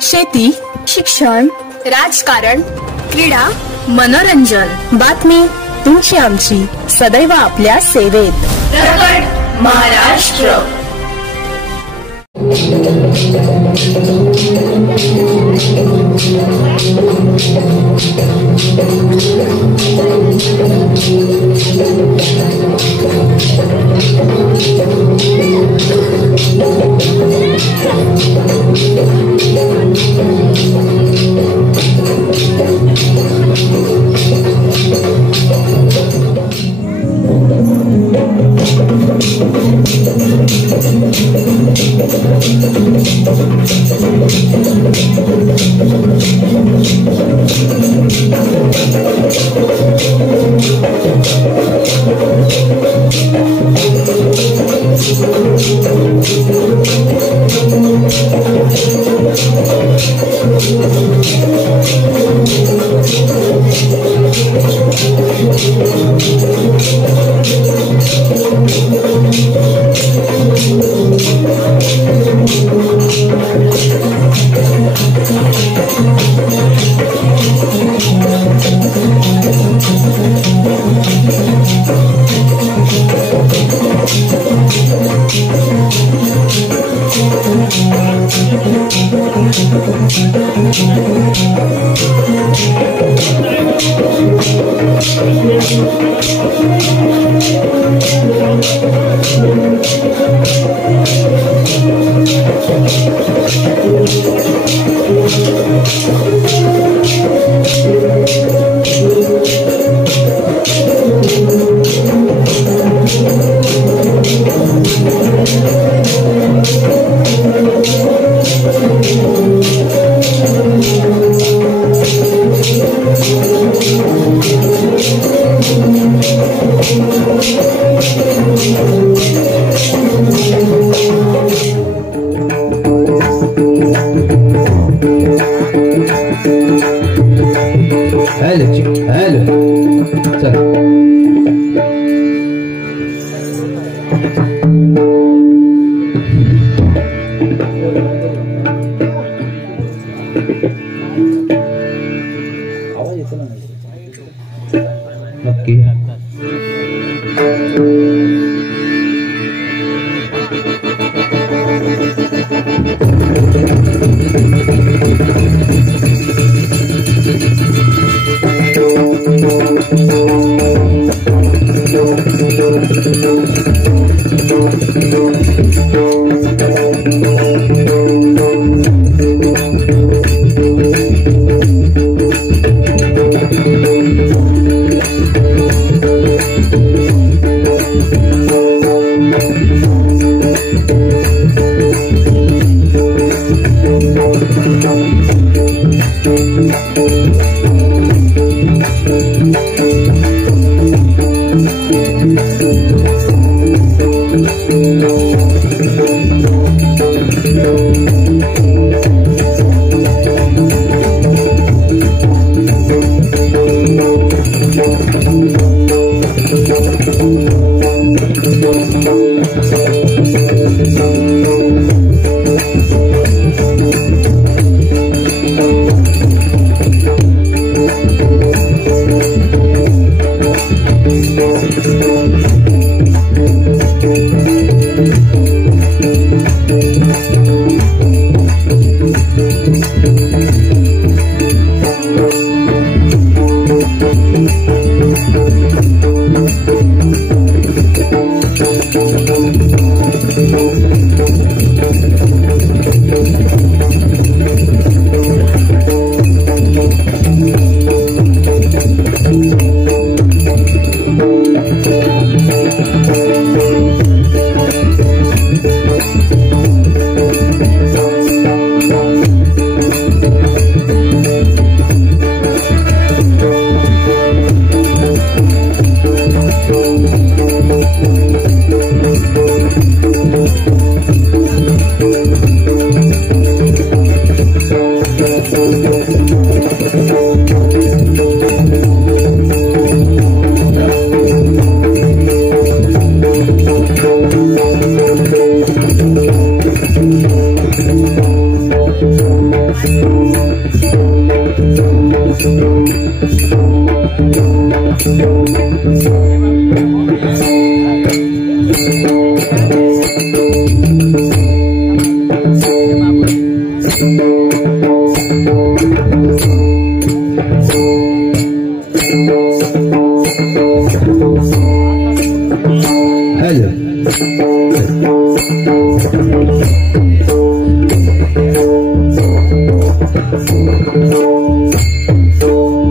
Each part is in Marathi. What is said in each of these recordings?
शेती, शिक्षण, राजकारण, क्रीडा, मनोरंजन, बातमी तुमची आमची सदैव आपल्या सेवेत. प्रकट महाराष्ट्र.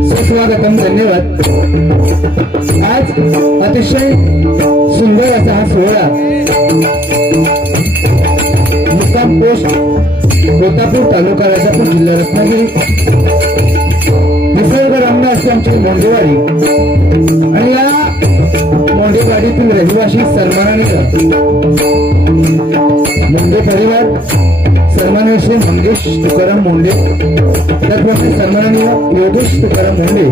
सुस्वागतम, धन्यवाद। आज अतिशय सुंदर असा हा सोहळा मुक्काम पोस्ट कोतापूर तालुका राजापूर जिल्हा रत्नागिरी निसर्गरम्य अशी आमची मोंडेवाडी आणि या मोंडेवाडीतील रहिवासी सन्माननीय मुंडे परिवार, सन्माननीय श्री मंगेश तुकाराम मुंडे, त्याचप्रमाणे सन्माननीय योगेश तुकाराम मुंडे,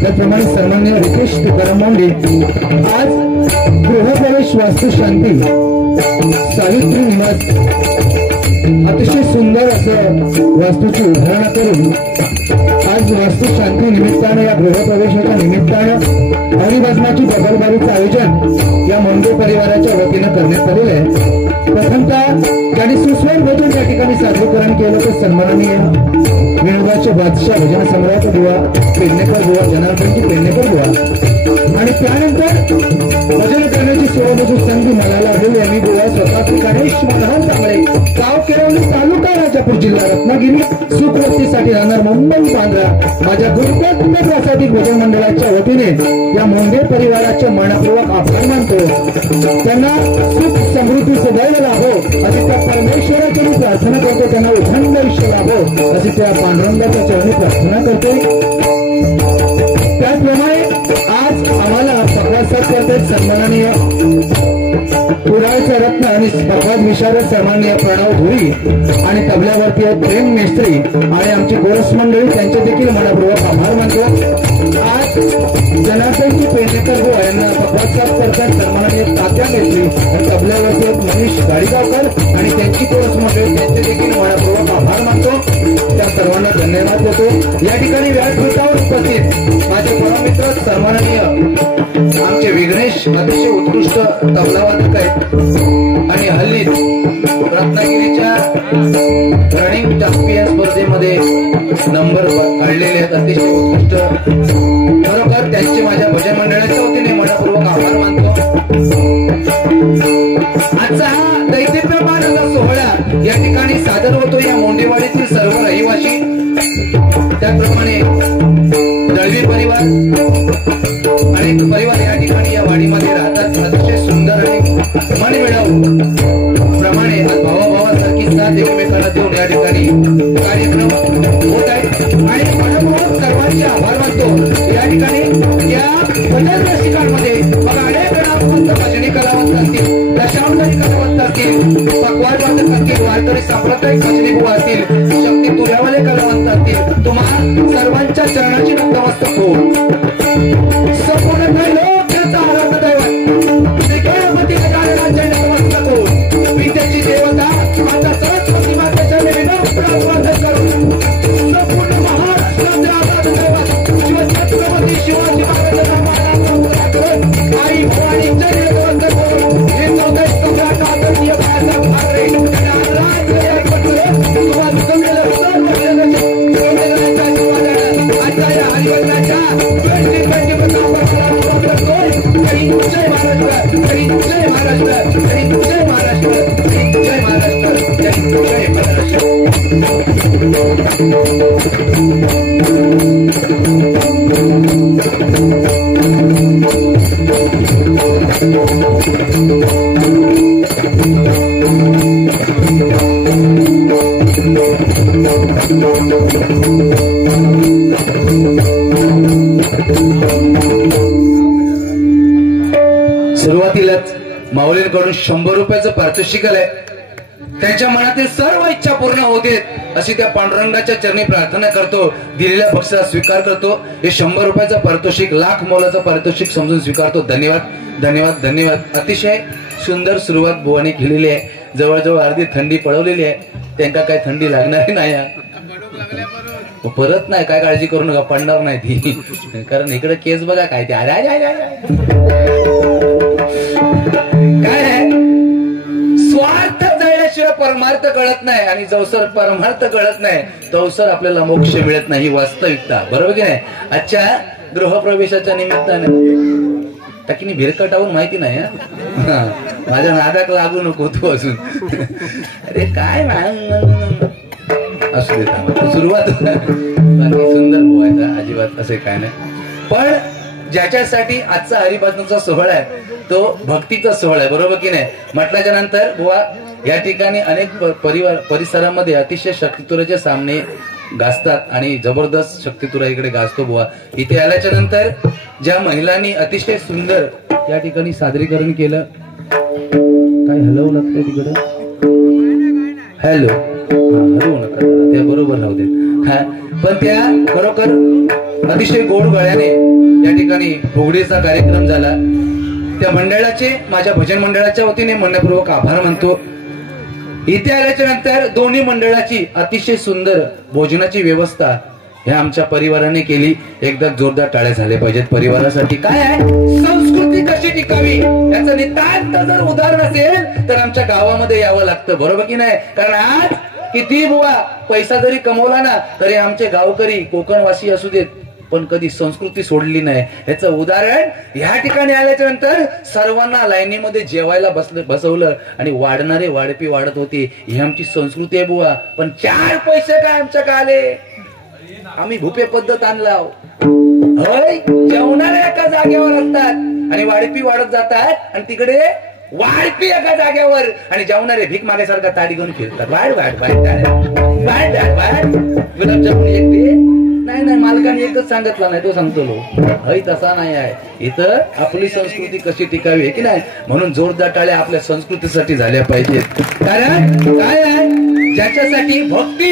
त्याचप्रमाणे सन्माननीय रितेश तुकाराम मुंडे आज गृहप्रवेश वास्तुशांती सावित्री निवास अतिशय सुंदर असं वास्तूची उभारणा करून आज वास्तुशांती निमित्तानं या गृहप्रवेशाच्या निमित्तानं हरिभजनाची डबलबारीचं आयोजन या मुंडे परिवाराच्या वतीनं करण्यात आलेलं आहे। प्रथमतः ज्यांनी सुस्वर भजन या ठिकाणी सादरीकरण केलं ते सन्माननीय विनोदाचे बादशाह भजन सम्राट बुवा पेडणेकर बुवा, जनार्दनजी पेडणेकर बुवा, आणि त्यानंतर भजन करण्याची सोबत संधी मला लाभलेली आम्ही बुवा स्वतः गणेश मनोहर कांबळे, गाव केरवली, तालुका राजापूर, जिल्हा रत्नागिरी, सुखवस्तीसाठी राहणार मुंबई बांद्रा, माझ्या गुरुकुल प्रासादिक भजन मंडळाच्या वतीने या मुंडे परिवाराचे मनपूर्वक आभार मानतो। त्यांना सुख समृद्धी सदैव लाभो अशी त्या परमेश्वराची मी प्रार्थना करतो, त्यांना उखंड आयुष्य लाभो अशी त्या पांडुरंगाच्या चरणी प्रार्थना करतो। त्याचप्रमाणे आज आम्हाला पकवाद साथ करतात सन्माननीय कुडाळचा रत्न आणि पकवाद विशारद सन्माननीय प्रणव धुरी, आणि तबल्यावरती प्रेम मेस्त्री आणि आमची गोरस मंडळी, त्यांचे देखील मनपूर्वक आभार मानतो। आज जनार्दनजी पेडणेकर बुवा यांना पकवाद साथ करतात सन्माननीय तात्या मेस्त्री आणि तबल्यावरती मनीष गाडीगावकर आणि त्यांची गोरस मंडळी, त्यांचे देखील मनपूर्वक आभार मानतो। त्या सर्वांना धन्यवाद देतो। या ठिकाणी व्यासपीठावर उपस्थित माझे परममित्र सन्माननीय आमचे विघ्नेश अतिशय उत्कृष्ट तबलावादक आहेत आणि हल्ली रत्नागिरीच्या रनिंग चॅम्पियन स्पर्धेमध्ये नंबर काढलेले आहेत, अतिशय उत्कृष्ट। खरोखर त्यांचे माझ्या भजन मंडळाच्या वतीने मनपूर्वक आभार मानतो। आजचा हा दैदिप्यमान असा सोहळा या ठिकाणी सादर होतो या मोंडेवाडीतील सर्व रहिवासी, त्याचप्रमाणे दळवी परिवार अनेक परिवार या ठिकाणी या वाडीमध्ये राहतात। अतिशय सुंदर आणि मनमिळावू प्रमाणे आज भावाभावासारखी साथ एकमेकांना देऊन या ठिकाणी कार्यक्रम होत आहेत आणि मनपूर्वक सर्वांचे आभार मानतो। या ठिकाणी या भजन रसिकांमध्ये बघा अनेक नामवंत भजनी कलावंत असतील, दशावतारी कलावंत असतील, पकवाद वादक असतील, वारकरी सांप्रदायिक भजनी बुवा असतील, शक्ती तुऱ्यावाले कलावंत असतील, तुम्हा सर्वांच्या चरणाची नतमस्तक हो। संपूर्ण त्रैलोक्याचा आराध्य दैवत श्री गणपती गजाननाचे नतमस्तक हो। विद्येची देवता माता सरस्वती मातेच्या विनम्र स्वागत करून संपूर्ण महाराष्ट्राचे आराध्य दैवत शिवछत्रपती शिवाजी महाराजांना मानाचा करून आई भवानीचे नतमस्तक हो। हिंदुदेश सम्राट आदरणीय बाळासाहेब ठाकरे यांना राज्य अर्पण करून तुम्हाला जमेल सर्व आजच्या या हरिभजनाच्या 2020 जय महाराष्ट्र, जय महाराष्ट्र, जय महाराष्ट्र, जय महाराष्ट्र, जय सुरुवातीलाच माऊलींकडून 100 रुपयाचं पारितोषिक आलंय। त्यांच्या मनातील सर्व इच्छा पूर्ण होते अशी त्या पांडुरंगाच्या चरणी प्रार्थना करतो, दिलेल्या बक्षिसाचा स्वीकार करतो। हे 100 रुपयाचं पारितोषिक लाख मोलाचं पारितोषिक समजून स्वीकारतो। धन्यवाद, धन्यवाद, धन्यवाद। अतिशय सुंदर सुरुवात बुवाने केलेली आहे। जवळजवळ अर्धी थंडी पळवलेली आहे, त्यांना काही थंडी लागणार नाही। परत नाही, काय काळजी करू नका, पडणार नाही ती. कारण इकडे केस बघा काय ते, अरे काय आहे, स्वार्थ जाळल्याशिवाय परमार्थ कळत नाही, आणि जवसर परमार्थ कळत नाही तवसर आपल्याला मोक्ष मिळत नाही, ही वास्तविकता. बरोबर की नाही? अच्छा, गृहप्रवेशाच्या निमित्ताने टाकीने भिरकटावून माहिती नाही, माझ्या नादाक लागू नको तू अजून. अरे काय असू देता सुरुवात बाकी सुंदर बोलायचा, अजिबात असे काय नाही. पण ज्याच्यासाठी आजचा हरिभजनाचा सोहळा आहे तो भक्तीचा सोहळा आहे. बरोबर की नाही? म्हटल्याच्या नंतर बुवा या ठिकाणी अनेक परिसरामध्ये अतिशय शक्तितुराचे सामने गाजतात आणि जबरदस्त शक्तितुरा इकडे गाजतो बुवा. इथे आल्याच्या नंतर ज्या महिलांनी अतिशय सुंदर या ठिकाणी सादरीकरण केलं, काय हलवू लागतंय तिकडं, हॅलो, हलवू नका त्या बरोबर राहू देत. हा, पण त्या खरोखर अतिशय गोड गळ्याने या ठिकाणी फुगडीचा कार्यक्रम झाला. त्या मंडळाचे, माझ्या भजन मंडळाच्या वतीने मनपूर्वक आभार मानतो. इथे आल्याच्या नंतर दोन्ही मंडळाची अतिशय सुंदर भोजनाची व्यवस्था ह्या आमच्या परिवाराने केली. एकदा जोरदार टाळ्या झाल्या पाहिजेत परिवारासाठी. काय आहे, संस्कृती कशी टिकावी याचं नितांत जर उदाहरण असेल तर आमच्या गावामध्ये यावं लागतं. बरोबर की नाही? कारण आज किती बुवा पैसा जरी कमवला ना तरी आमचे गावकरी कोकणवासी असू देत पण कधी संस्कृती सोडली नाही. ह्याचं उदाहरण ह्या ठिकाणी आल्याच्या नंतर सर्वांना लाईनीमध्ये जेवायला बसवलं आणि वाढणारे वाढपी वाढत होती. ही आमची संस्कृती आहे बुवा. पण 4 पैसे काय आमच्या काले, आम्ही भुपे पद्धत आणला. जेवणारे एका जागेवर असतात आणि वाढपी वाढत जातात, आणि तिकडे वाढपी एका जागेवर आणि जेवणारे भीक मागायसारखा ताडी घेऊन फिरतात. वाढ वाढ वाढ वाढ वाढ गुलाबजामुन एक दे. नाही, मालकाने एकच सांगितलं नाही, तो सांगतो लो. तसा नाही आहे. इथं आपली संस्कृती कशी टिकावी आहे की नाही, म्हणून जोरदार टाळ्या आपल्या संस्कृतीसाठी झाल्या पाहिजेत. कारण काय आहे, ज्याच्यासाठी भक्ती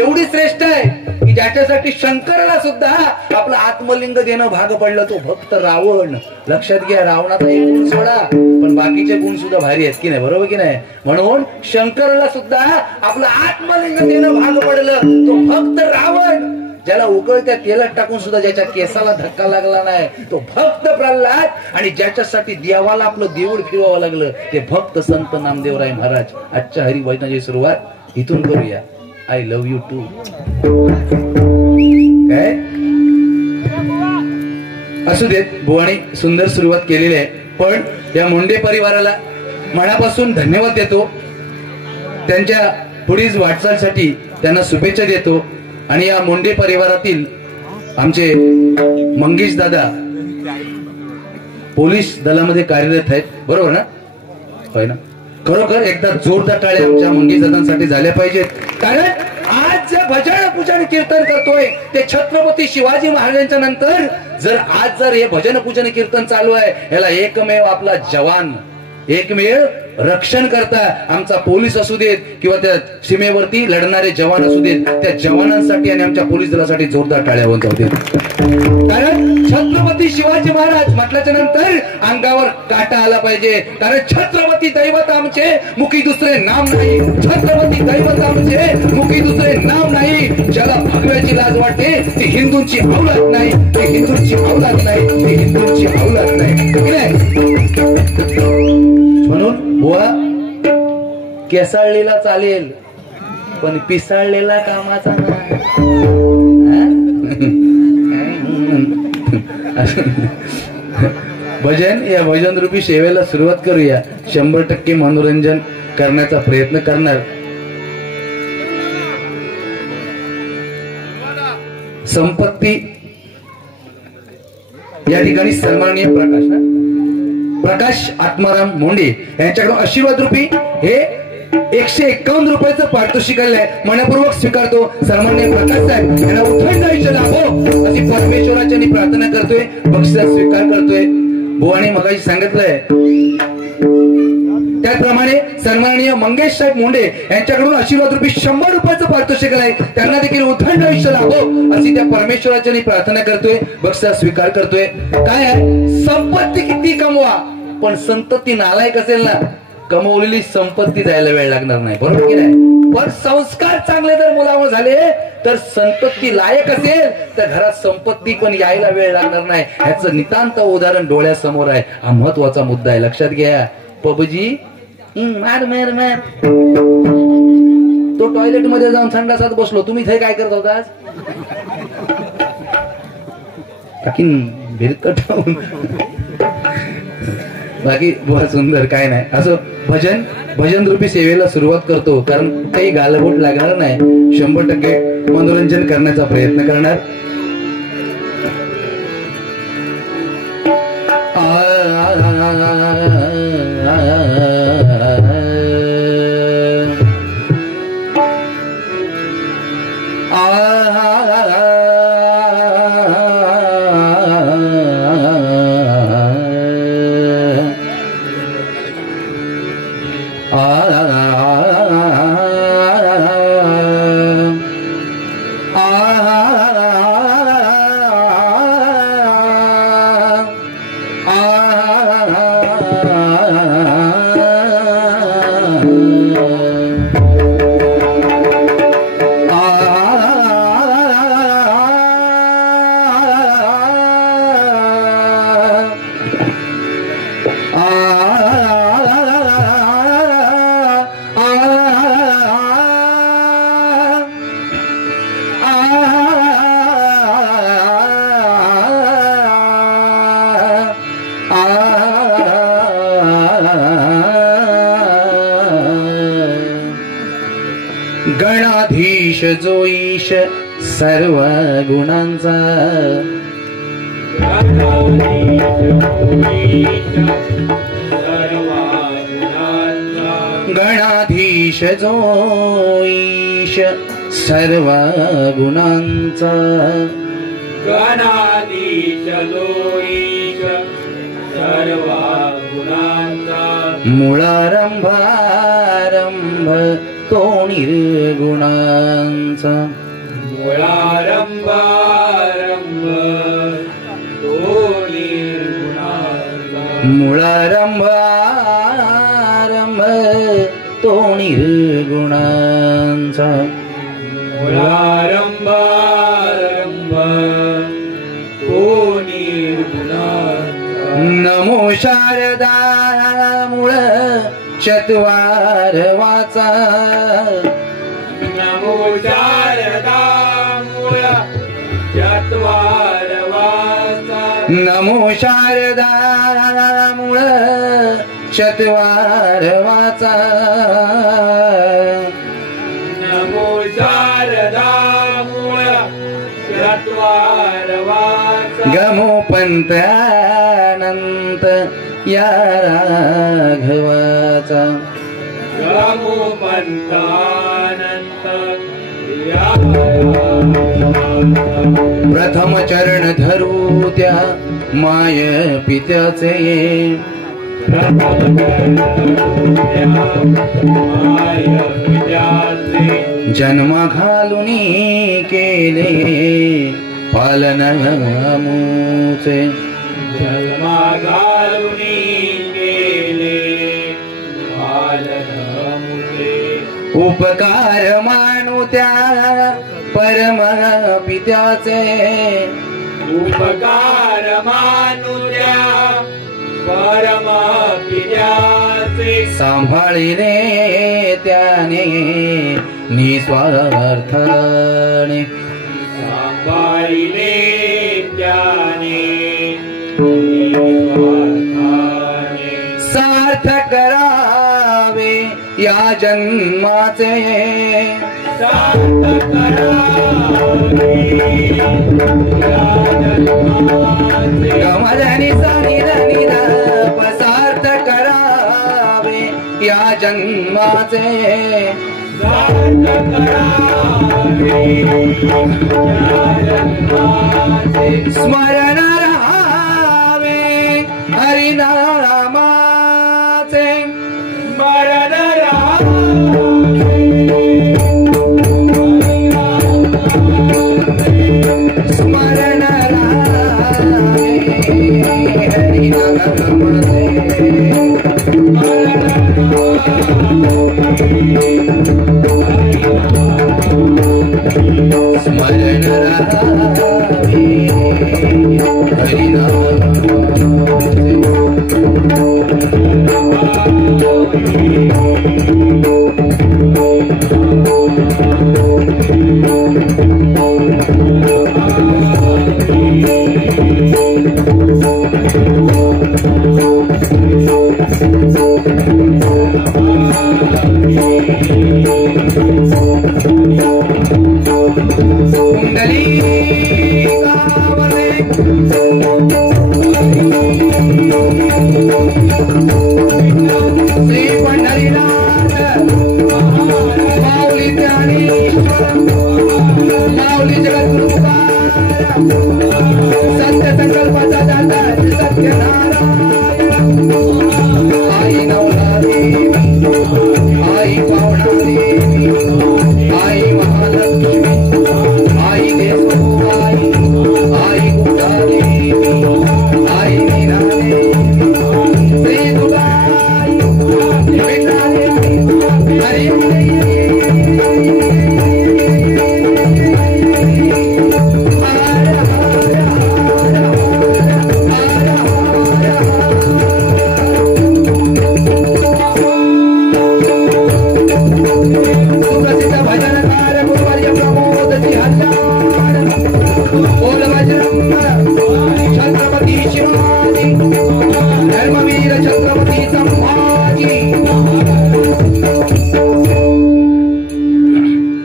एवढी श्रेष्ठ आहे की ज्याच्यासाठी शंकराला सुद्धा आपलं आत्मलिंग देणं भाग पडलं, तो भक्त रावण. लक्षात घ्या, रावणाचा एक गुण सोडा पण बाकीचे गुण सुद्धा भारी आहेत की नाही? बरोबर की नाही? म्हणून शंकराला सुद्धा आपलं आत्मलिंग देणं भाग पडलं, तो भक्त रावण. ज्याला उकळत्या तेलात टाकून सुद्धा ज्याच्या केसाला धक्का लागला नाही तो भक्त प्रल्हाद. आणि ज्याच्यासाठी देवाला आपलं देऊळ फिरवावं लागलं ते भक्त संत नामदेवराय महाराज. आजच्या हरिभजनाची सुरुवात इथून करूया. I love you too. काय असू देत, बुवानी सुंदर सुरुवात केलेली आहे. पण या मुंडे परिवाराला मनापासून धन्यवाद देतो. त्यांच्या पुढील वाटचालीसाठी त्यांना शुभेच्छा देतो. आणि या मुंडे परिवारातील आमचे मंगेश दादा पोलीस दलामध्ये कार्यरत आहेत. बरोबर ना? होय ना? खरोखर एकदा जोरदार टाळ्या आमच्या मंगेश दादांसाठी झाल्या पाहिजेत. कारण आज जे भजन पूजन कीर्तन करतोय ते छत्रपती शिवाजी महाराजांच्या नंतर जर हे भजन पूजन कीर्तन चालू आहे, याला एकमेव आपला जवान, एकमेव रक्षण करता आमचा पोलीस असू देत किंवा त्या सीमेवरती लढणारे जवान असू देत, त्या जवानांसाठी आणि आमच्या पोलीस दलासाठी जोरदार टाळ्या होत होत्या. कारण छत्रपती शिवाजी महाराज म्हटल्याच्या नंतर अंगावर काटा आला पाहिजे. कारण छत्रपती दैवत आमचे मुखी दुसरे नाम नाही. छत्रपती दैवत आमचे मुखी दुसरे नाम नाही. ज्याला भगव्याची लाज वाटते ती हिंदूंची औलाद नाही, ती हिंदूंची औलाद नाही, ती हिंदूंची औलाद नाही. म्हणून बुवा केसाळलेला चालेल पण पिसाळलेला कामाचा नाही. भजन या भजन रूपी सेवेला सुरुवात करूया. 100% मनोरंजन करण्याचा प्रयत्न करणार. संपत्ती या ठिकाणी सन्माननीय प्रकाश आत्माराम मोंडे यांच्याकडून आशीर्वाद रूपी हे 151 रुपयाचं पारितोषिक आहे. मनपूर्वक स्वीकारतो. सन्माननीय प्रकाश साहेब यांना उथंड आयुष्य लाभो अशी परमेश्वराची मी प्रार्थना करतोय. बक्षीस स्वीकार करतोय. बुवाने मगाशी सांगितलंय त्याप्रमाणे सन्माननीय मंगेश साहेब मोंडे यांच्याकडून आशीर्वाद रूपी 100 रुपयाचं पारितोषिक आहे. त्यांना देखील उथंड आयुष्य लाभो अशी त्या परमेश्वराची मी प्रार्थना करतोय. बक्षीस स्वीकार करतोय. काय आहे, संपत्ती किती कमवा पण संतती नालायक असेल ना, कमवलेली संपत्ती जायला वेळ लागणार नाही. बरोबर की नाही? पण संस्कार चांगले जर मुलावर झाले तर संपत्ती लायक असेल तर घरात संपत्ती पण यायला वेळ लागणार नाही. ह्याचं नितांत उदाहरण डोळ्यासमोर आहे. हा महत्वाचा मुद्दा आहे, लक्षात घ्या. पबजी मार मार मार, तो टॉयलेट मध्ये जाऊन संडासात बसलो, तुम्ही इथे काय करत होता? बाकी बहुत सुंदर, काय नाही. असं भजन रूपी सेवेला सुरुवात करतो, कारण काही गालबोट लागणार नाही. 100% मनोरंजन करण्याचा प्रयत्न करणार. गणाधीश जो ईश सर्व गुणांचा, गणाधीश जो ईश सर्व गुणांचा, गणाधीश जो ईश सर्व गुणांचा, मूळारंभारंभ तो निर्गुणांचा, मूळारंभारंभ तो निर्गुणांचा, मूळारंभारंभ तो निर्गुणांचा, मूळारंभारंभ तो निर्गुणांचा. नमो शारदा मूळ चत्वार वाचा, नमो शारदा मूळ चत्वार वाचा, नमो शारदा मूळ चत्वार वाचा, नमो शारदा मूळ चत्वार वाचा, गमो पंत अनंत या राघवाचा, गमो पंतानंत या प्रथम चरण धरू त्या माय पित्याचे, जन्मा घालून केले पालन मुचे, जन्मा घालून केले पालन मुचे, उपकार मानू त्या परम पित्याचे, उपकार मानू त्या परम पित्याचे, सांभाळिले त्याने निस्वार्थाने, सांभाळिले त्याने निस्वार्थाने, सार्थ करावे या जन्माचे, सार्थ करावे या जन्माचे, गमधनी सनी धनी सार्थ करावे या जन्माचे, सार्थ करावे या जन्माचे, स्मरण राहावे हरिनामाचे, स्मरण स्मरण राहावे हरिनामाचे, स्मरण राहावे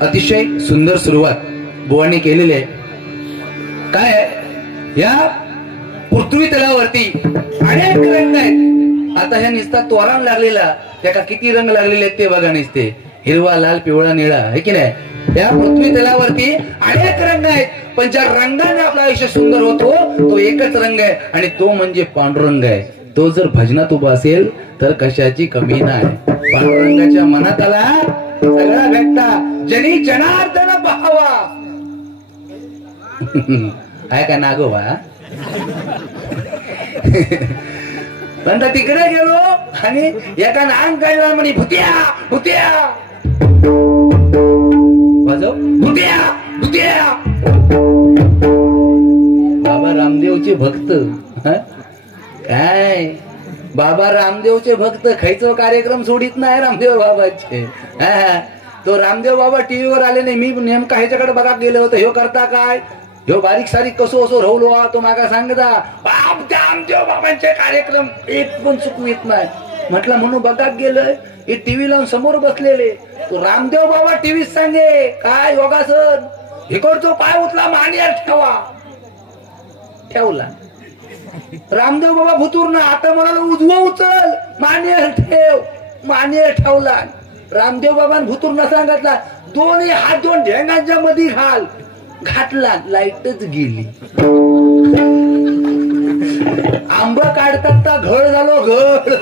अतिशय सुंदर सुरुवात बुवांनी केलेली आहे. काय आहे, या पृथ्वी तलावरती अनेक रंग आहेत. आता ह्या निस्ता तोरण लागलेला त्याका किती रंग लागलेले आहेत ते बघा. निसते हिरवा, लाल, पिवळा, निळा आहे की नाही. या पृथ्वी तलावरती अनेक रंग आहेत, पण ज्या रंगाने आपलं आयुष्य सुंदर होतो तो एकच रंग आहे आणि तो म्हणजे पांडुरंग आहे. तो जर भजनात उभा असेल तर कशाची कमी नाही. पांडुरंगाच्या मनात आला सगळा भेटता. जनी जनार्दन भावा आहे का नागोबा. पण तिकडे गेलो आणि एका नाम काढला म्हणे भुत्या भुत्या वाजव भुत्या भुत्या. बाबा रामदेवचे भक्त. काय बाबा रामदेवचे भक्त खायचो कार्यक्रम सोडित नाही रामदेव बाबाचे. तो रामदेव बाबा टीव्हीवर आले नाही. मी नेमका ह्याच्याकडे बघा गेलो होतो. ह्यो करता काय, ह्यो बारीक सारीक कसो असो राहुलो तो मागा सांगता बाप रामदेव बाबांचे कार्यक्रम एक पण चुकू येत नाही. म्हटलं म्हणून बघा गेलोय. हे टीव्ही लावून समोर बसलेले तो रामदेव बाबा टीव्हीत सांगे काय योगासन इकडचो पाय उचला मांडीवर ठेवा. ठेवला रामदेव बाबा भुतूर ना. आता म्हणाला उजवं उचल मांडीवर ठेव. मांडीवर ठेवला. रामदेव बाबांनी भुतूर सांगितला दोन्ही हात दोन ढेंगांच्या मध्ये घाल. घातला लाईटच गेली. आंब काढतात का घड झालो घड.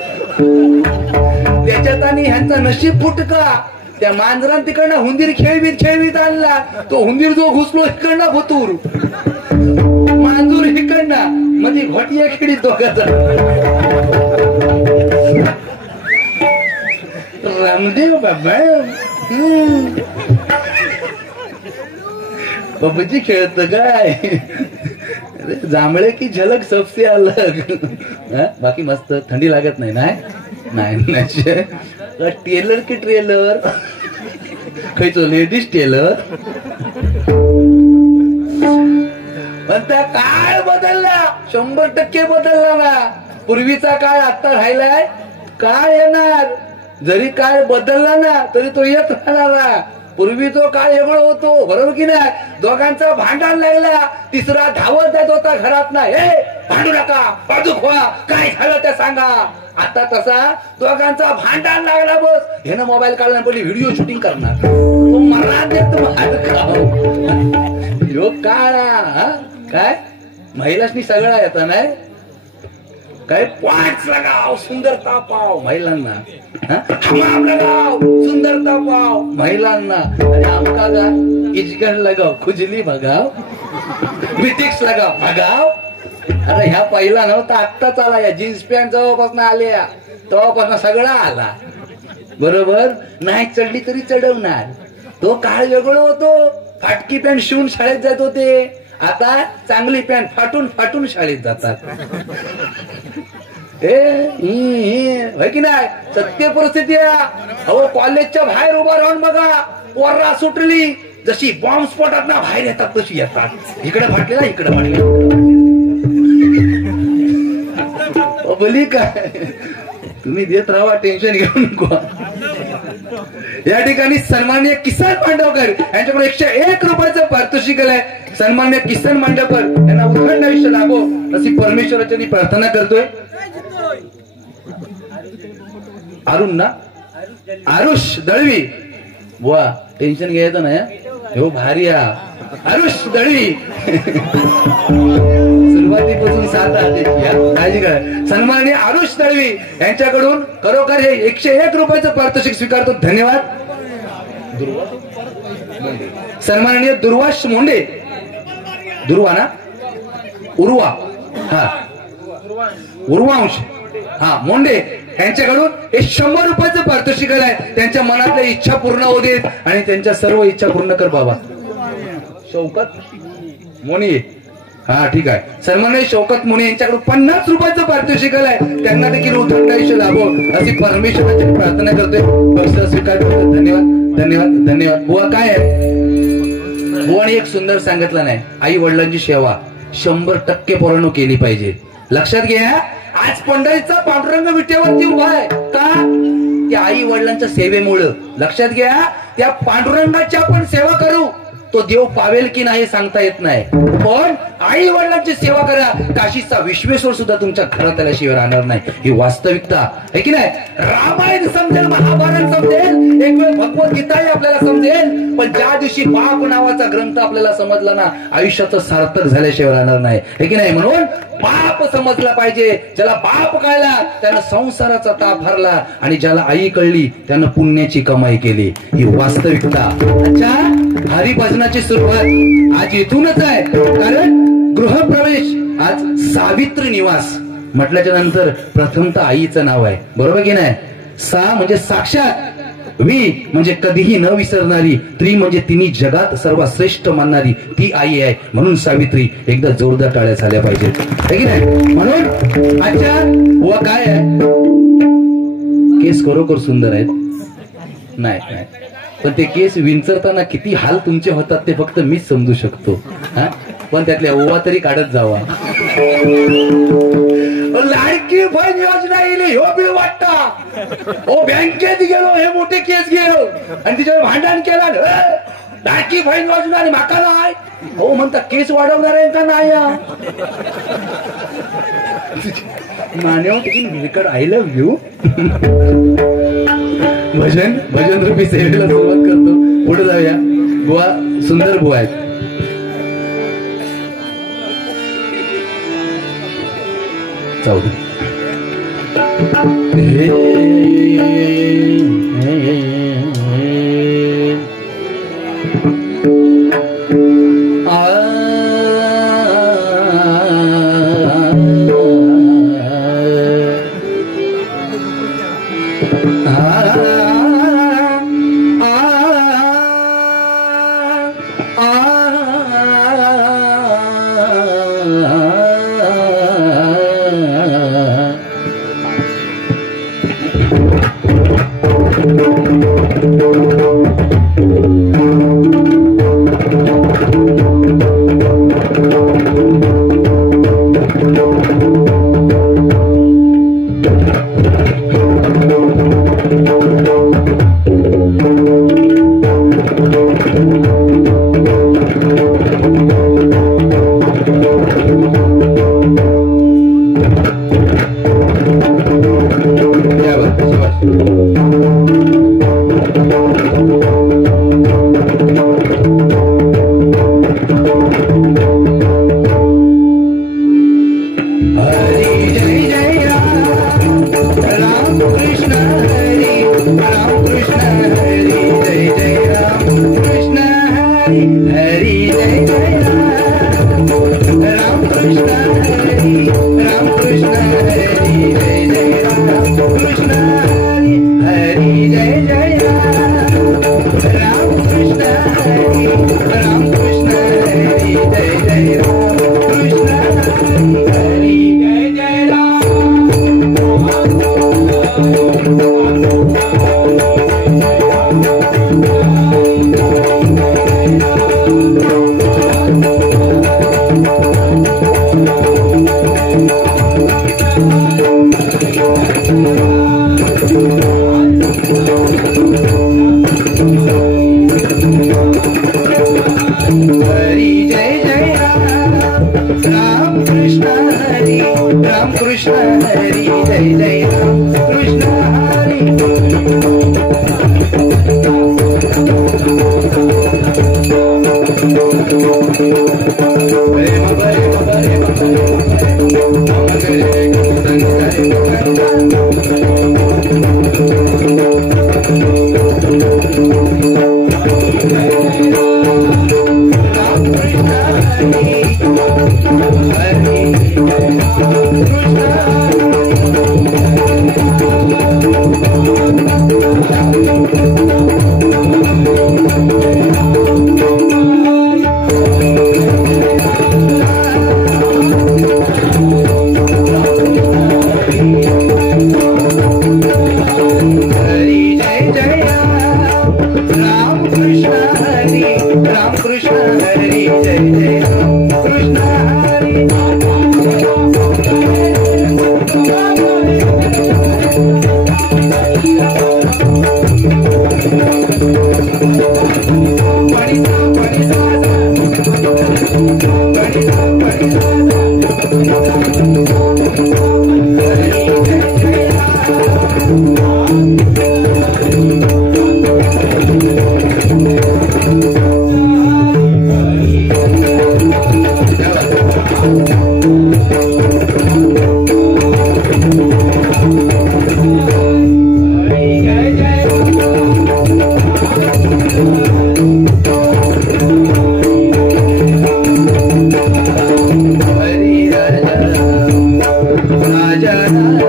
त्याच्यात आणि ह्यांचा नशीब फुटका. त्या मांजरान तिकडनं हुंदीर खेळवीत आणला. तो हुंदीर जो घुसलो इकडनं भुतूर. मांजूर इकडनं मध्ये घोटिया खेळीत दोघांचा. रामदेव बाबा पबजी खेळत काय. जांभळे की झलक सबसे अलग. बाकी मस्त थंडी लागत नाही. नाही टेलर की ट्रेलर खायचो लेडीज टेलर. पण त्या काळ बदलला 100% बदलला ना. पूर्वीचा काळ आता राहिलाय. काळ येणार. जरी काळ बदलला ना तरी तो येत राहणार. पूर्वी तो काळ वेगळं होतो बरोबर की नाही. दोघांचा भांडण लागला. तिसरा धावत जात होता घरात ना. हे भांडू नका बाजू व्हा काय झालं ते सांगा. आता तसा दोघांचा भांडण लागला. बस हे ना मोबाईल काढला पडली व्हिडिओ शूटिंग करणार. तो मरा देत काळा काय महिलांनी सगळा येता नाही काय. पॉइंट्स लगाव सुंदरता पाव महिलांना. हमाम लगाव सुंदरता पाव महिलांना. आणि आमका गा इजगण लगाव खुजली भगाव. बिटिक्स लगाव भगाव. अरे ह्या पहिला नव्हता आत्ताच आला. या जीन्स पॅन्ट जवळपासून आल्या तेव्हापासून सगळा आला बरोबर. नाही चढली तरी चढवणार. तो काळ वेगळं होतो. फाटकी पॅन्ट शिवून शाळेत जात होते. आता चांगली पॅन्ट फाटून फाटून शाळेत जातात. होय की नाही? सत्य परिस्थिती आहे. अहो कॉलेजच्या बाहेर उभा राहून बघा, पोर्रा सुटली जशी बॉम्ब स्फोटात ना बाहेर येतात तशी येतात. इकडे फाटलेला इकडे फाटले बोली काय. तुम्ही देत राहा, टेन्शन घेऊ नको. या ठिकाणी सन्माननीय किसन मांडवकर यांच्याकडे 101 रुपयाचं पारितोषिक आहे. सन्माननीय किसन मांडवकर यांना उदंड आयुष्य लाभो अशी परमेश्वराची प्रार्थना करतोय. अरुण ना, आरुष दळवी बुवा, टेन्शन घ्यायचं नाही हो, भारी आरुष दळवी. सुरुवातीपासून 7 काळजी करा. सन्माननीय आरुष दळवी यांच्याकडून खरोखर हे 101 रुपयाचं पारितोषिक स्वीकारतो. धन्यवाद. सन्माननीय दुर्वाश मोंडे, दुर्वा ना, उर्वा, हा उर्वांश, हा मोंडे यांच्याकडून हे 100 रुपयाचं पारितोषिक आहे. त्यांच्या मनातल्या इच्छा पूर्ण होऊ देत आणि त्यांच्या सर्व इच्छा पूर्ण कर बाबा. शौकत मोनी, हा ठीक आहे. सन्माननीय शौकत मोनी यांच्याकडून 50 रुपयाचं पारितोषिक आहे. त्यांना देखील उदंड आयुष्य लाभो अशी परमेश्वराची प्रार्थना करतोय. बक्षीस स्वीकार करतो. धन्यवाद धन्यवाद धन्यवाद. बुवा काय आहे, बुवाने एक सुंदर सांगितलं नाही, आई वडिलांची सेवा 100% पोरांनो केली पाहिजे. लक्षात घ्या, आज पंढरीचा पांडुरंग विटेवरती उभा आहे का? त्या आई वडिलांच्या सेवेमुळं. लक्षात घ्या, त्या पांडुरंगाची आपण सेवा करू, तो देव पावेल की नाही सांगता येत नाही, पण आई वडिलांची सेवा करा. काशीचा विश्वेश्वर सुद्धा तुमच्या घरात आल्याशिवाय राहणार नाही. ही वास्तविकता आहे की नाही? रामायण समजेल, महाभारत समजेल, एक वेळ भगवद्गीताही आपल्याला समजेल, पण ज्या दिवशी बाप नावाचा ग्रंथ आपल्याला समजला ना, आयुष्याचं सार्थक झाल्याशिवाय राहणार नाही. आहे की नाही? म्हणून बाप समजला पाहिजे. ज्याला बाप कळला त्यानं संसाराचा ताप हरला, आणि ज्याला आई कळली त्यानं पुण्याची कमाई केली. ही वास्तविकता. अच्छा, हरिभजनाची सुरुवात आज इथूनच आहे. कारण गृहप्रवेश आज सावित्री निवास म्हटल्याच्या नंतर प्रथमतः आईचं नाव आहे. बरोबर की नाही? सा म्हणजे साक्षात, वी म्हणजे कधीही न विसरणारी, त्री म्हणजे तिने जगात सर्वात श्रेष्ठ मानणारी ती आई आहे. म्हणून सावित्री. एकदा जोरदार टाळ्या झाल्या पाहिजेत, है की नाही? म्हणून अच्छा व काय आहे, केस खरोखर सुंदर आहेत. नाही नाही, पण ते केस विंचरताना किती हाल तुमचे होतात ते फक्त मीच समजू शकतो. पण त्यातल्या ओवा तरी काढत जावा. लाडकी बहीण योजना येईल ह्यो बिल वाटता. ओ बँकेत गेलो, हे मोठे केस गेलो आणि तिच्यावर भांडण केला. लाडकी बहीण योजना आणि माका नाही हो म्हणता, केस वाढवणार आहे का नाही? मान्यव तिकीट आय लव्ह यू. भजन रूपी सेवेला सुरुवात करतो. पुढे जाऊया. बुवा सुंदर बुवा आहेत. चौधरी Krishna हरी जय जय राम कृष्ण हरी राम कृष्ण हरी जय जय राम कृष्ण हरी प्रेम प्रेम प्रेम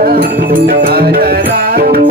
राजा राम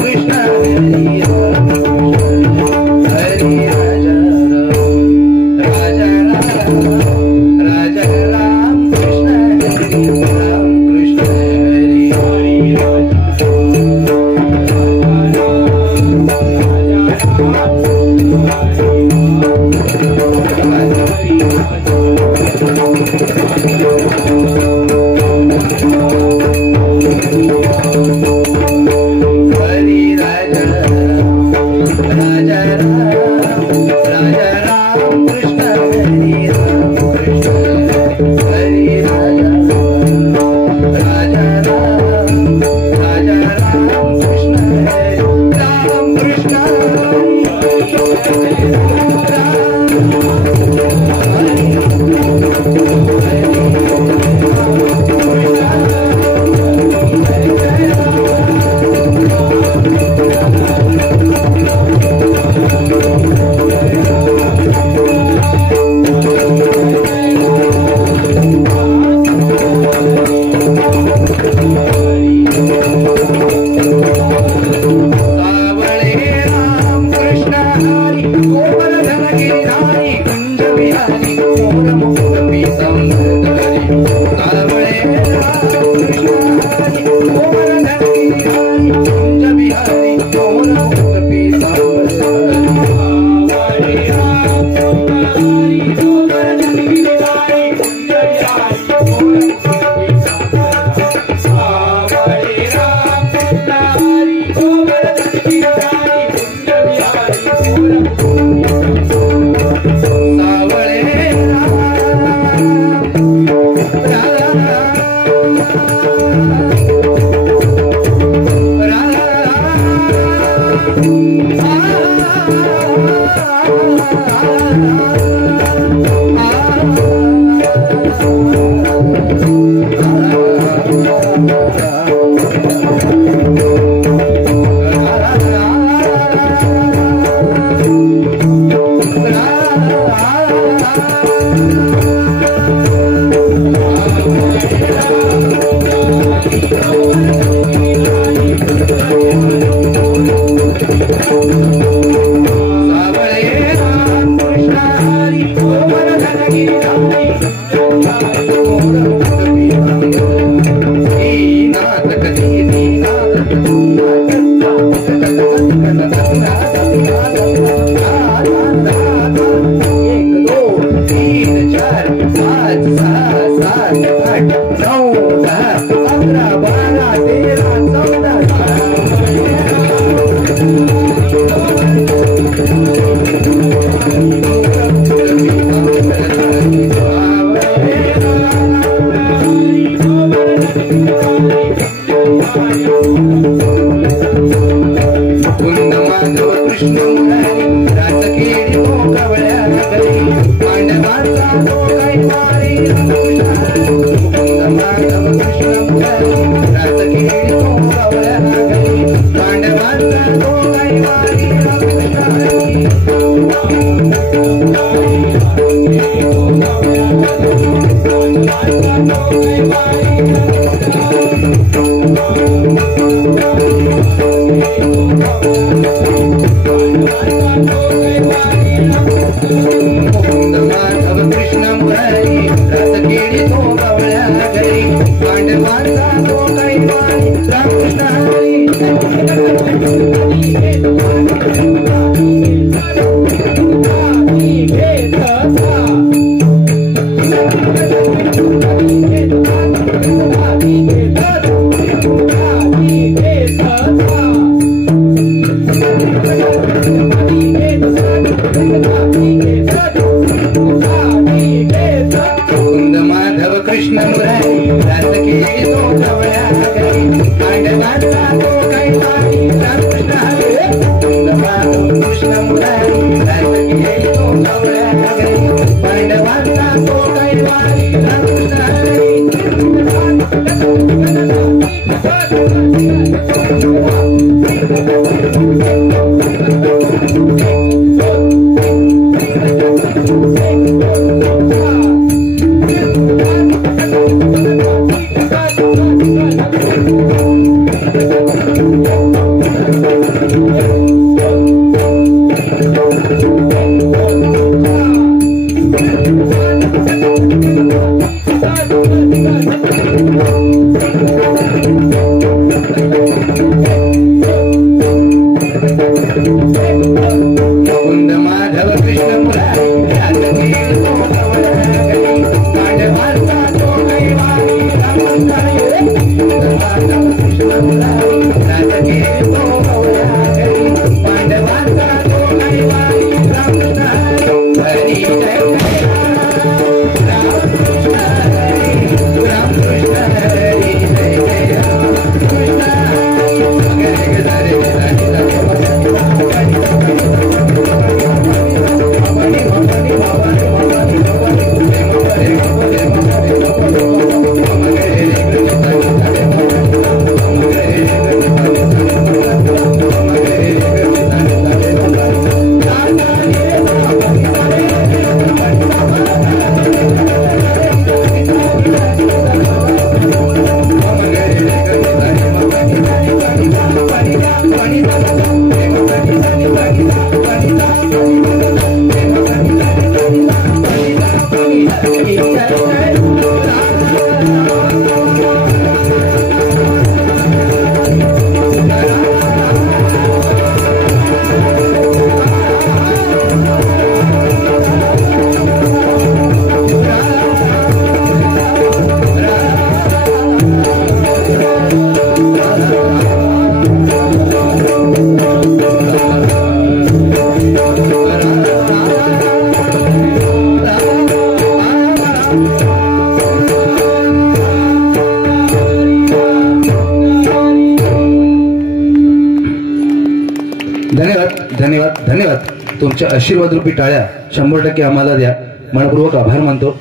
धन्यवाद धन्यवाद. तुमच्या आशीर्वाद रूपी टाळ्या 100% आम्हाला द्या. मनपूर्वक आभार मानतो.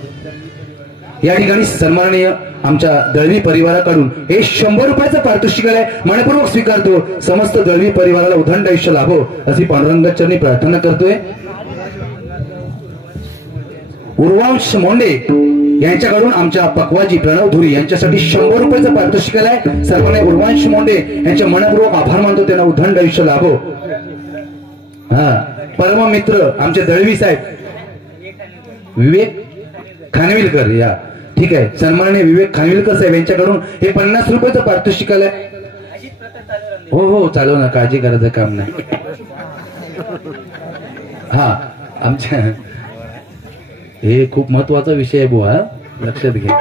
या ठिकाणी सन्माननीय आमच्या दळवी परिवाराकडून हे 100 रुपयाचं पारितोषिक आहे. मनपूर्वक स्वीकारतो. समस्त दळवी परिवाराला उदंड आयुष्य लाभो अशी पांडुरंगाचरणी प्रार्थना करतोय. उर्वांश मोंडे यांच्याकडून आमच्या पक्वाजी प्रणव धुरी यांच्यासाठी 100 रुपयाचं पारितोषिक आहे. सर्वांनी उर्वांश मोंडे यांचे मनपूर्वक आभार मानतो. त्यांना उदंड आयुष्य लाभो. हा परम मित्र आमचे दळवी साहेब विवेक खानविलकर या ठीक आहे. सन्माननीय विवेक खानविलकर साहेब यांच्याकडून हे 50 रुपयाचं पारितोषिक आहे. हो हो चालू ना, काळजी करायचं काम नाही. हा आमच्या हे खूप महत्वाचा विषय आहे बुवा, लक्षात घ्या.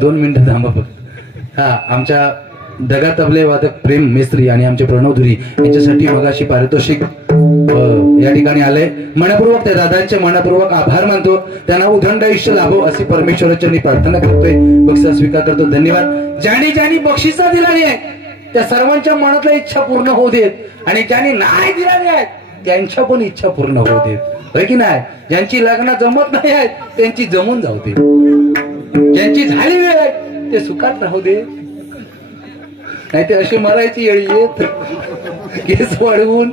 2 मिनिटं थांबा फक्त. हा आमच्या दगा तबले वादक प्रेम मेस्त्री आणि आमचे प्रणव धुरी यांच्यासाठी मगाशी पारितोषिक या ठिकाणी आले. मनपूर्वक त्या दादांचे मनपूर्वक आभार मानतो. त्यांना उदंड आयुष्य लाभो अशी परमेश्वराची प्रार्थना करतोय. बक्षीस स्वीकार करतो. धन्यवाद. ज्यांनी ज्यांनी बक्षिसा दिलेली आहे त्या सर्वांच्या मनातल्या इच्छा पूर्ण होऊ देत आणि ज्यांनी नाही दिलेली आहेत त्यांच्या पण इच्छा पूर्ण होऊ देत, होय की नाही? ज्यांची लग्न जमत नाही आहेत त्यांची जमून जाऊ दे, ज्यांची झाली वेळ ते सुखात राहू दे, नाही ते अशी मरायची येळी येत केस वाढवून.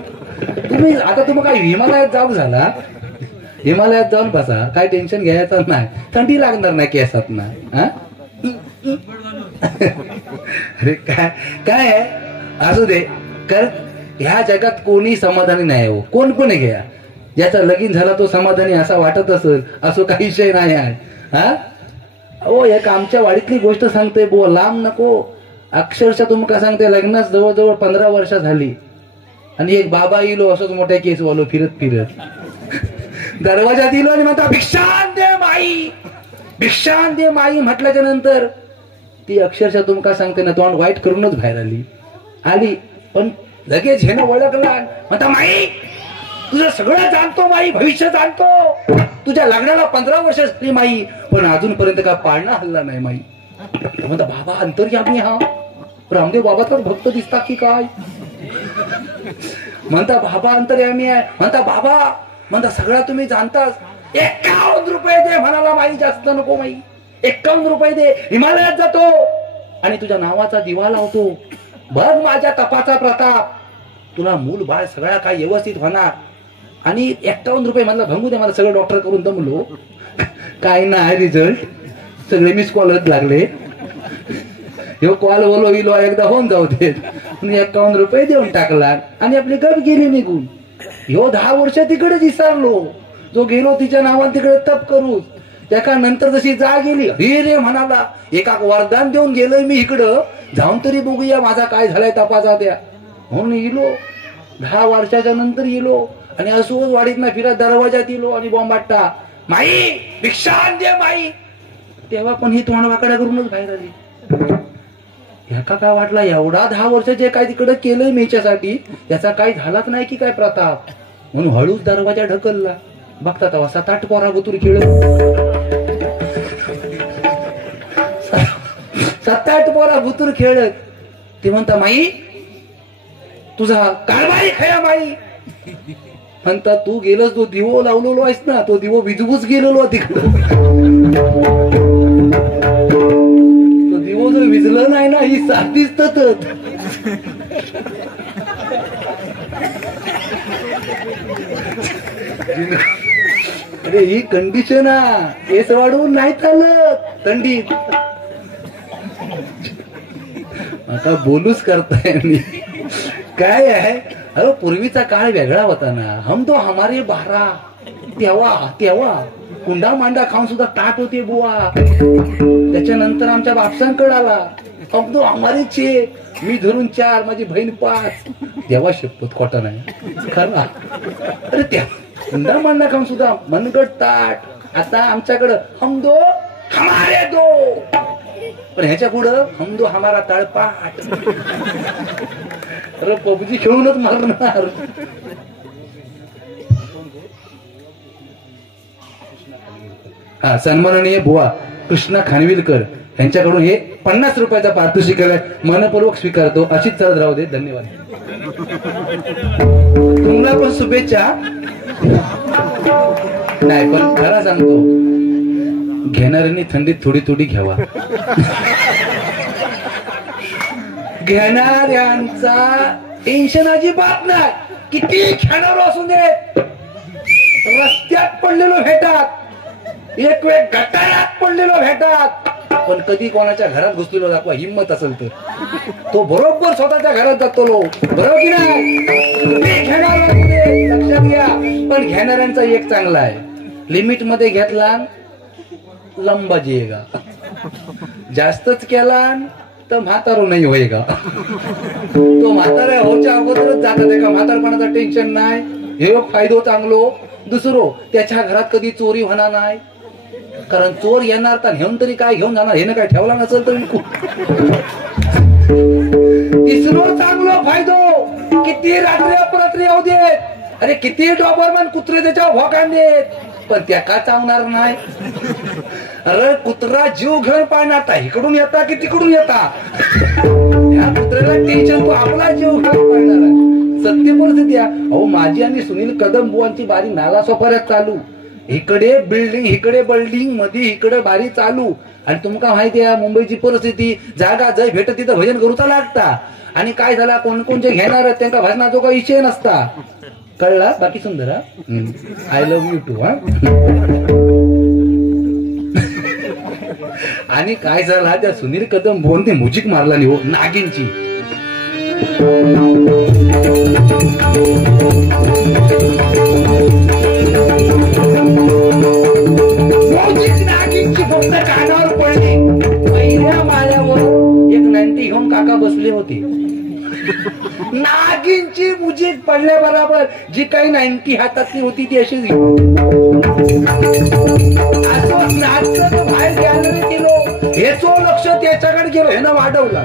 तुम्ही आता तुम्ही काय हिमालयात जाऊन झाला, हिमालयात जाऊन बसा, काय टेन्शन घ्यायचं नाही, थंडी लागणार नाही केसात ना. अरे काय काय आहे असू दे, कारण ह्या जगात कोणी समाधानी नाही हो, कोण पण घ्या, ज्याचा लगीन झाला तो समाधानी असा वाटत असेल असो काही विषय नाही आहे. हा हो, एक आमच्या वाडीतली गोष्ट सांगते बुवा, लांब नको, अक्षरशः तुमका सांगते, लग्नास जवळजवळ 15 वर्ष झाली आणि एक बाबा इलो असंच मोठ्या केस वालो फिरत फिरत दरवाजात इलो आणि म्हणता भिक्षान दे माई, भिक्षान दे माई म्हटल्याच्या नंतर ती अक्षरशः तुमका सांगते ना तोंड वाईट करूनच बाहेर आली, पण लगेच हे ना ओळखला, म्हणता माई तुझं सगळं जाणतो माई, भविष्य जाणतो, तुझ्या लग्नाला 15 वर्ष झाली माई, पण अजूनपर्यंत का पाळणा हल्ला नाही माई. म्हणता बाबा अंतर्यामी, हा रामदेव बाबा तर भक्त दिसतात की काय? म्हणता बाबा अंतर्यामी आहे. म्हणता बाबा, म्हणता सगळं तुम्ही जाणताच, 51 रुपये दे म्हणाला माई, जास्त नको माई, 51 रुपये दे, हिमालयात जातो आणि तुझ्या नावाचा दिवा लावतो, बघ माझ्या तपाचा प्रताप, तुला मूल बाळ सगळ्या काय व्यवस्थित होणार. आणि 51 रुपये म्हणला भंगू दे, मला सगळं डॉक्टर करून दमलो, काय नाही रिझल्ट, सगळे मिस कॉलच लागले, ह्यो कॉल बोलो इलो एकदा होऊन जाऊ दे, 51 रुपये देऊन टाकला आणि आपली गप गेली निघून. ह्यो 10 वर्ष तिकडे विसरलो, जो गेलो तिच्या नावाने तिकडे तप करू, त्याका नंतर जशी जा गेली, हे रे म्हणाला, एका वरदान देऊन गेलोय मी इकडं, जाऊन तरी बघूया माझा काय झालाय तपासा द्या म्हणून इलो. 10 वर्षाच्या नंतर इलो आणि असोच वाडीत ना फिरत दरवाजात इलो आणि बॉम्बाटा, माई भिक्षान दे माई. तेव्हा पण ही तोंड वाकडा करूनच बाहेर आली. ह्याका काय वाटला, एवढा 10 वर्ष जे काय तिकडे केलंय मेच्यासाठी त्याचा काही झालाच नाही की काय प्रताप, म्हणून हळूच दरवाजा ढकलला. बघता तेव्हा 7-8 पोरा बुतूर खेळत, 7-8 पोरा बुतूर खेळत. ते म्हणता माई तुझा कारभारी खया माई. म्हणता तू गेलस, तो दिवो लावलेलो आहेस ना, तो दिवो विजवूच गेलेलो तिकडं, तो दिवो जर विजलं नाही ना, ही साथ दिसत. अरे ही कंडिशन केस वाढवून नाही चालत थंडीत. आता बोलूच करताय मी, काय आहे, अरे पूर्वीचा काळ वेगळा होता ना, हम तो हमारे 12, तेव्हा कुंडा मांडा खाऊन सुद्धा टाट होते बुवा. त्याच्यानंतर आमच्या बापसांकडे आला, हम तो हमारे 6, मी धरून 4, माझी बहीण 5. देवा शपथ खोटा नाही खरा. अरे त्या कुंडा मांडा खाऊन सुद्धा मनगट ताट. आता आमच्याकडं हम 2 हमारे 2, पण ह्याच्या पुढं हम 2 हमारा तळपाट. अरे पबजी खेळूनच मारणार. हा सन्माननीय बुवा कृष्णा खानविलकर यांच्याकडून हे 50 रुपयाचा पारितोषिक मनपूर्वक स्वीकारतो. अशीच चालत राहू दे. धन्यवाद. तुम्हाला पण शुभेच्छा. नाही पण खरा सांगतो, घेणाऱ्यांनी थंडीत थोडी थोडी घ्यावा. घेणाऱ्यांचा टेन्शन अजिबात नाही, किती घेणार असू दे. रस्त्यात पडलेलो भेटात, एक वेळ गटारात पडलेलो भेटात, पण कधी कोणाच्या घरात घुसलेलो दाखवा हिंमत असेल तर तो बरोबर स्वतःच्या घरात जातो लो, बरोबर की नाही. लक्षात घ्या. पण घेणाऱ्यांचा एक चांगला आहे, लिमिट मध्ये घेतला लंबा जिएगा, जास्तच केला तर म्हातारो नाही होईगा. तो म्हातारा होच्या अगोदरच जातात, एका म्हातारपणाचा टेन्शन नाही. हे फायदो चांगलो. दुसरो, त्याच्या घरात कधी चोरी होणार नाही, कारण चोर येणार तर घेऊन तरी काय घेऊन जाणार, हे ना काय ठेवला नसेल तर विकू. तिसरो चांगलो फायदो, किती रात्री अपरात्री येऊ देत, अरे किती डॉबरमॅन कुत्रे त्याच्या भोकान देत, पण त्या का चावणार नाही. अरे कुत्रा जीव घेऊन पाहणार, इकडून येता की तिकडून येता, त्या कुत्र्याला टेन्शन, तो आपला जीव घेऊन पाहणार आहे. सत्य परिस्थिती आहे. अहो माझी आणि सुनील कदम बुवांची बारी नाला सोपाऱ्यात चालू, इकडे बिल्डिंग मध्ये इकडे बारी चालू. आणि तुमका माहिती आहे मुंबईची परिस्थिती, जागा जय भेटत तिथं भजन करूचा लागता. आणि काय झाला कोण कोण जे घेणार आहेत त्यांना भजनाचा काही विषय नसता. कळला? बाकी सुंदर. I love you too. आणि काय झाला त्या सुनील कदम बोन ते म्युझिक मारला नाही हो नागिनची. नागिनची फक्त कानावर पडली. पहिल्या माळ्यावर एक 90 घेऊन काका बसले होते. नागिनची म्युझिक पडल्या बरोबर जी काही 90 हातातली होती ती अशी बाहेर गॅलरी गेलो. हेचो लक्ष त्याच्याकडे गेलो, हे ना वाढवला.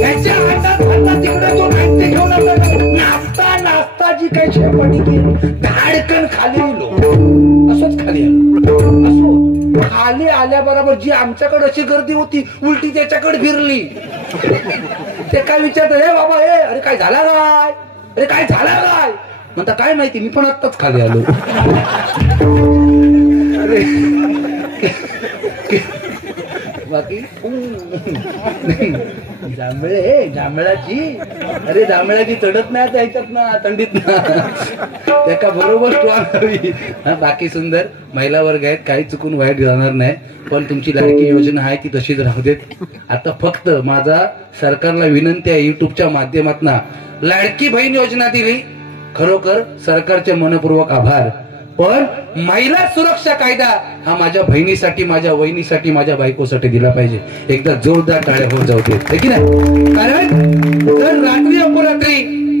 त्याच्या हातात तिकडे तो 90 घेऊन नाचता जी काही शेपटी केली धाडकन खाली गेलो. असंच खाली आलो. असो खाली आल्याबरोबर जी आमच्याकडे अशी गर्दी होती उलटी त्याच्याकडे फिरली. ते काय विचारत हे बाबा हे अरे काय झाला काय, अरे काय झाला काय म्हणता काय माहिती मी पण आत्ताच खाली आलो. अरे बाकी जांभळे जांभळाची अरे जांभळाची चढत नाही आता ऐकत ना थंडीत ना त्याका बरोबर स्ट्रॉंग हवी. बाकी सुंदर महिला वर्ग आहेत, काही चुकून वाईट जाणार नाही. पण तुमची लाडकी योजना आहे ती तशीच राहू देत. आता फक्त माझा सरकारला विनंती आहे युट्यूबच्या माध्यमातून लाडकी बहीण योजना दिली, खरोखर सरकारचे मनपूर्वक आभार. पण महिला सुरक्षा कायदा हा माझ्या बहिणीसाठी माझ्या वहिनीसाठी माझ्या बायकोसाठी दिला पाहिजे. एकदा जोरदार टाळ्या होऊन जाऊ देत की नाही. कारण जर रात्री अपरात्री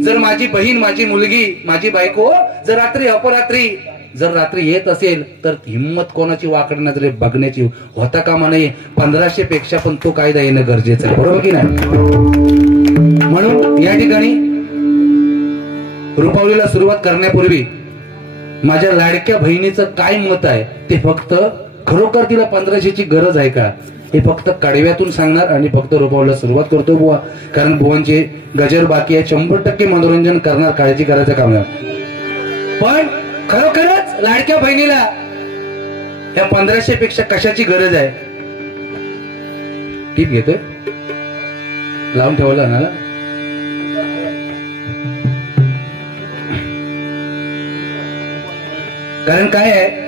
जर माझी बहीण माझी मुलगी माझी बायको जर रात्री अपरात्री जर रात्री येत असेल तर हिंमत कोणाची वाकड नजरे बघण्याची होता कामा नये. 1500 पेक्षा पण तो कायदा येणं गरजेचं आहे, बरोबर की नाही. म्हणून या ठिकाणी रुपावलीला सुरुवात करण्यापूर्वी माझ्या लाडक्या बहिणीचं काय मत आहे ते फक्त खरोखर तिला 1500ची गरज आहे का हे फक्त कडव्यातून सांगणार आणि फक्त रुपावलीला सुरुवात करतो बुवा. कारण बुवांचे गजर बाकी आहे, 100% मनोरंजन करणार, काळजी करायचं काम नाही. पण खरोखरच लाडक्या बहिणीला या 1500 पेक्षा कशाची गरज आहे. टीप घेतोय लावून ठेवला ना. कारण काय आहे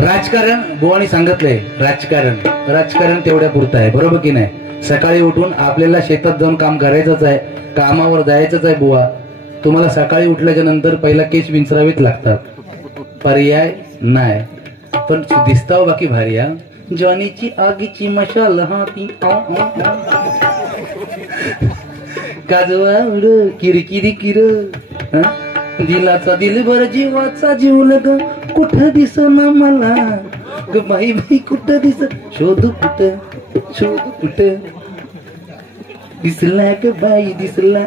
राजकारण बुवानी सांगितलंय, राजकारण तेवढ्या पुरतं आहे, बरोबर की नाही. सकाळी उठून आपल्याला शेतात जाऊन काम करायचंच आहे, कामावर जायचंच आहे बुवा. तुम्हाला सकाळी उठल्याच्या नंतर पहिला केस विंचरावेच लागतात, पर्याय नाही. पण दिसताव बाकी भारी हा जवानीची आगीची मशाल हाती काजवा उड किरकिरी किर दिलाचा दिलभर जीवाचा जीव लग कुठं दिसना मला ग बाई बाई कुठं दिस शोध कुठं दिसला ग बाई दिसला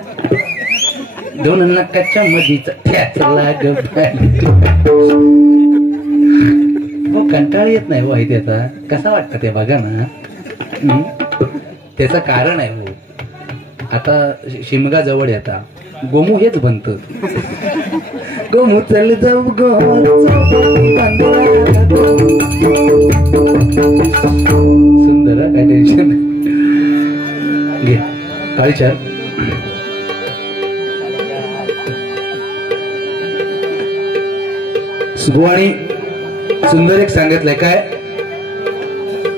दोन नकाच्या मधीचा ठ्याचला ग बाई. कंटाळ येत नाही हो त्याचा, कसा वाटतं ते बघा ना. त्याचं कारण आहे हो आता शिमगा जवळ येता गोमू हेच बनत. गोमू चल जाऊ गो सुंदर काय टेन्शन घे काळीचार. सुगवाणी सुंदर एक सांगितलंय काय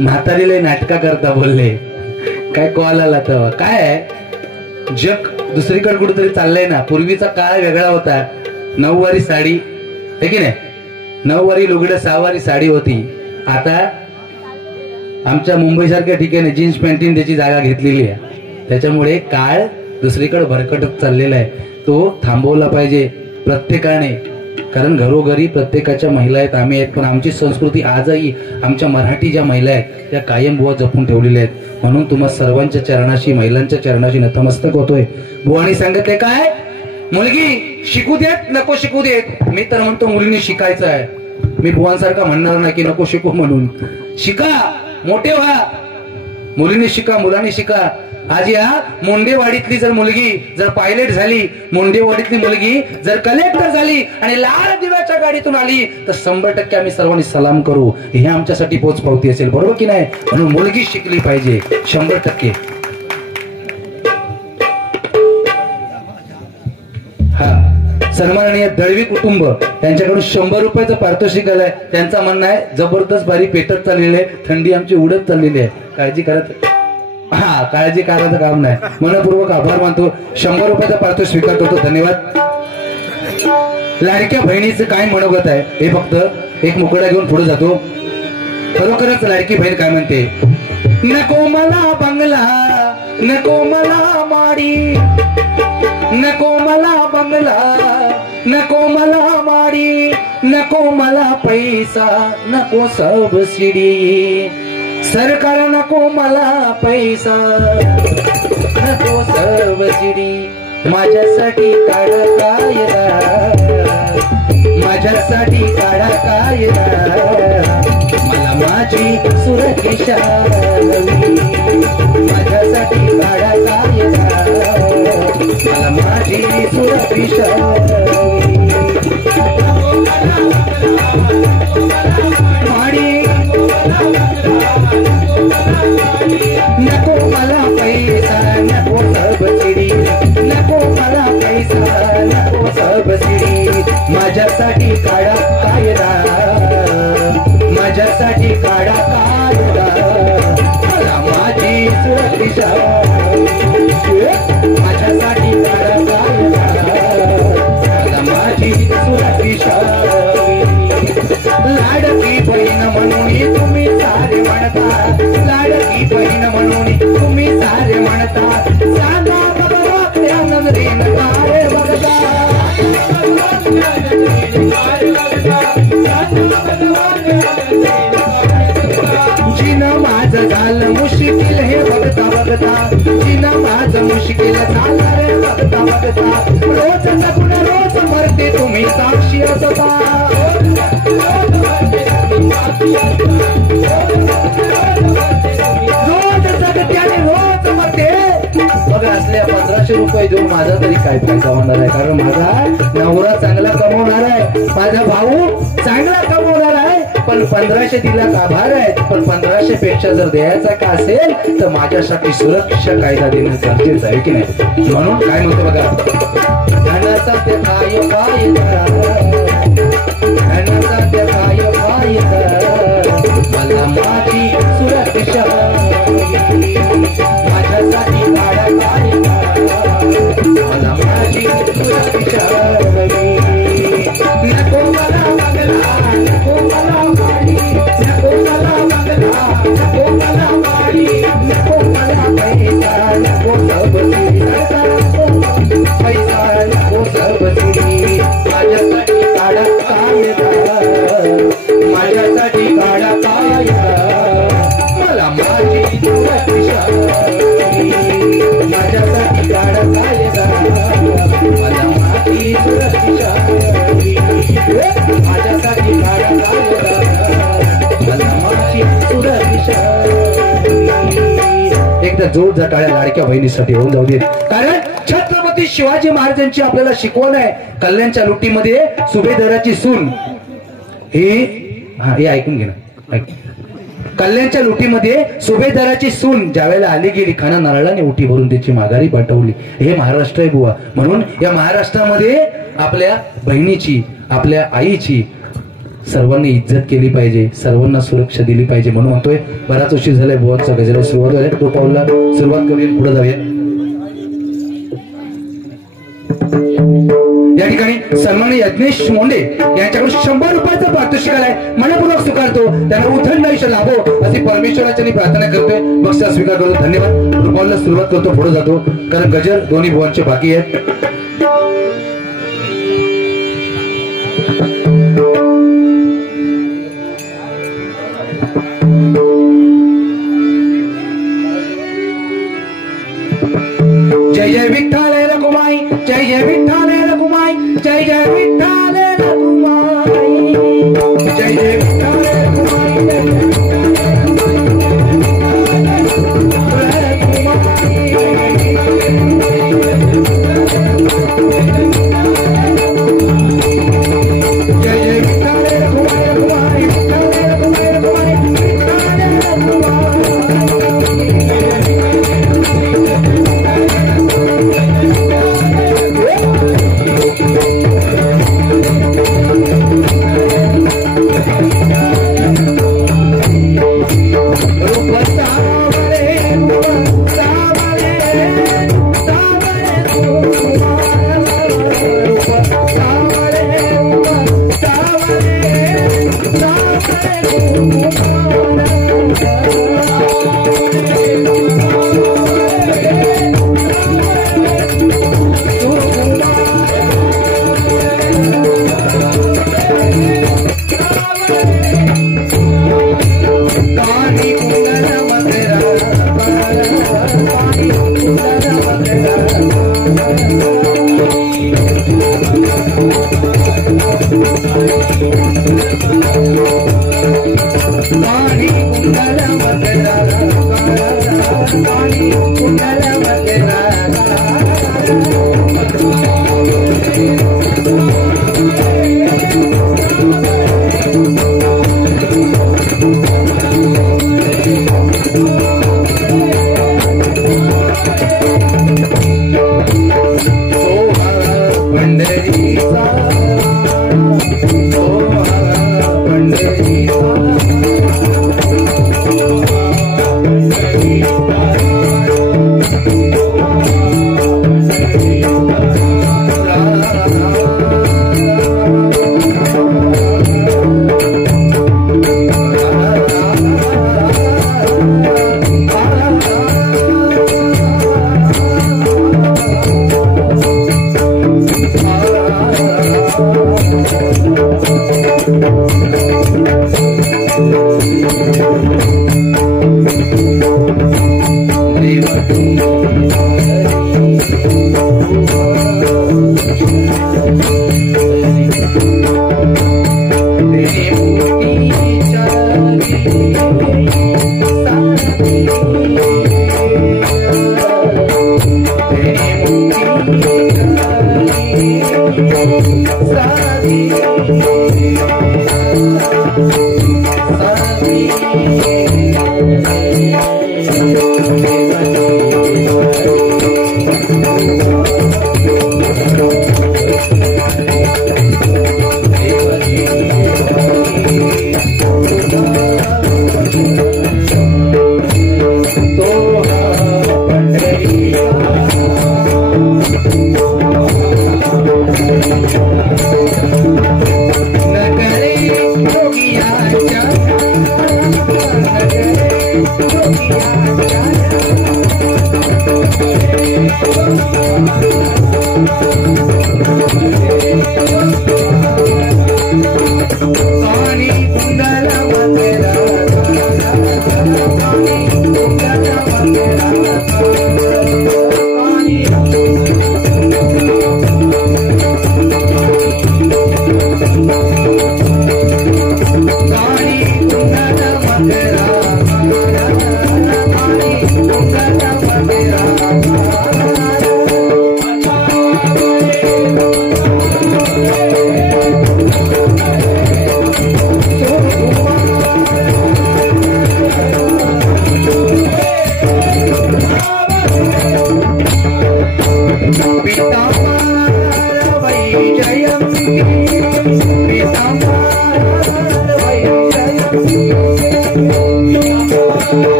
म्हातारीला नाटका करता बोलले काय कॉल आला तेव्हा काय आहे जग दुसरीकडे कुठेतरी चाललंय ना. पूर्वीचा काळ वेगळा होता, 9 वारी साडी है की नाही, 9 वारी लुगडं 6 वारी साडी होती. आता आमच्या मुंबई सारख्या ठिकाणी जीन्स पॅन्टीन त्याची जागा घेतलेली आहे. त्याच्यामुळे काळ दुसरीकडे भरकटत चाललेला आहे, तो थांबवला पाहिजे प्रत्येकाने. कारण घरोघरी प्रत्येकाच्या महिला आहेत, आम्ही आहेत, पण आमची संस्कृती आजही आमच्या मराठी ज्या महिला आहेत त्या कायम बुवा जपून ठेवलेल्या आहेत. म्हणून तुम्हा सर्वांच्या चरणाशी महिलांच्या चरणाशी नतमस्तक होतोय. बुवानी सांगत आहे काय मुलगी शिकू देत नको शिकू देत, मी तर म्हणतो मुलीने शिकायचं आहे. मी बुवांसारखा म्हणणार नाही की नको शिकू म्हणून. शिका, मोठे व्हा, मुलीने शिका, मुलांनी शिका. आज या मुंडेवाडीतली जर मुलगी जर पायलट झाली, मुंडेवाडीतली मुलगी जर कलेक्टर झाली आणि लाल दिव्याच्या गाडीतून आली तर 100% आम्ही सर्वांनी सलाम करू. हे आमच्यासाठी पोचपावती असेल, बरोबर की नाही? म्हणून मुलगी शिकली पाहिजे 100%. हा, सन्माननीय दळवी कुटुंब त्यांच्याकडून 100 रुपयाचं पारितोषिक आलंय. त्यांचं म्हणणं आहे जबरदस्त भारी पेटत चाललेली आहे, थंडी आमची उडत चाललेली आहे, काळजी करत. हा, काळजी करायचं काम नाही. मनपूर्वक आभार मानतो. 100 रुपयाचा पारितोषिक स्वीकार करतो. धन्यवाद. लाडक्या बहिणीचं काय मनोगत आहे हे फक्त एक मुकडा घेऊन पुढे जातो. खरोखरच लाडकी बहीण काय म्हणते? नको मला बंगला, नको मला माडी, नको मला बंगला, नको मला माडी, नको मला पैसा, नको सबसिडी. सरकार नको मला पैसा, नको सबसिडी. माझ्यासाठी काढा कायदा, माझ्यासाठी काढा कायदा. मला माझी सुरक्षा हवी, माझ्यासाठी काढा कायदा. मला माझी सुरक्षा हवी. नको मला पैसा, नको सबसिडी, नको मला पैसा, नको सबसिडी. माझ्यासाठी काढा कायदा, माझ्यासाठी काढा कायदा. मला माझी सुरक्षा, माझ्यासाठी काढा कायदा. मला माझी सुरक्षा. लाडकी बहीण म्हणून तुम्ही सारे म्हणता, लाडकी बहीण म्हणून तुम्ही सारे म्हणता. सांगा बघा त्या नजरेन काय बघता, जिनं माझं झालं मुश्किल हे बघता बघता, जिनं माझं मुश्किल झालं रे बघता बघता. रोज जगून रोज मरते तुम्ही साक्षी असता, रोज जगते आणि रोज मरते. बघा असल्या 1500 रुपये देऊन माझा तरी काय फायदा होणार आहे? कारण माझा नवरा चांगला कमवणार आहे, माझा भाऊ चांगला कमवणार आहे. पण 1500 दिला आभार आहे, पण 1500 पेक्षा जर द्यायचा का असेल तर माझ्यासाठी सुरक्षा कायदा देणं गरजेचं आहे की नाही? म्हणून काय म्हणतो बघा, धनाचा ते काय फायदा, धनाचा ते काय फायदा. मला माझी सुरक्षा, माझ्यासाठी काढा कायदा. मला माझी सुरक्षा. नको मला बंगला, नको मला माडी, नको मला बंगला, नको मला माडी, नको मला पैसा, नको सबसिडी. पैसा नको सबसिडी. माझ्यासाठी काढा कायदा, माझ्यासाठी काढा कायदा. मला माझी सुरक्षा, माझ्यासाठी काढा कायदा. मला माझी सुरक्षा, माझ्यासाठी काढा कायदा. मला माझी सुरक्षा. एकदा जोरदार टाळ्या लाडक्या बहिणीसाठी होऊन जाऊ देत. कारण छत्रपती शिवाजी महाराजांची आपल्याला शिकवण आहे. कल्याणच्या लुटीमध्ये सुभेदाराची सून हे ऐकून घे ना. कल्याणच्या लुटीमध्ये सुभेदाराची सून ज्यावेळेला आली गेली, खाना नारळाने उठी भरून त्याची माघारी पाठवली. हे महाराष्ट्र आहे बुवा. म्हणून या महाराष्ट्रामध्ये आपल्या बहिणीची, आपल्या आईची सर्वांनी इज्जत केली पाहिजे, सर्वांना सुरक्षा दिली पाहिजे. म्हणून म्हणतोय बराच उशीर झालाय, बुवाचा गजरा सुरुवात झाली. तो पाऊलला सुरुवात करूया, पुढे जाऊया. या ठिकाणी सन्माननीय यज्ञेश मोंडे यांच्याकडून 100 रुपयाचा पारितोषिक आलाय. मनपूर्वक स्वीकारतो. त्यांना उथंड आयुष्य लाभो अशी परमेश्वराची प्रार्थना करतोय. बक्षीस स्वीकार करतो. धन्यवाद. रुपालला सुरुवात करतो, पुढे जातो, कारण गजर दोन्ही बुवांचे बाकी आहेत. जय जय विठ्ठल रघुमाई, जय जय विठ्ठल रघुमाई, जय जय विठ्ठल रघुमाई, जय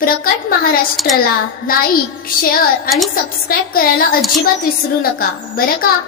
प्रकट महाराष्ट्राला लाईक, शेअर आणि सबस्क्राईब करायला अजिबात विसरू नका बरं का.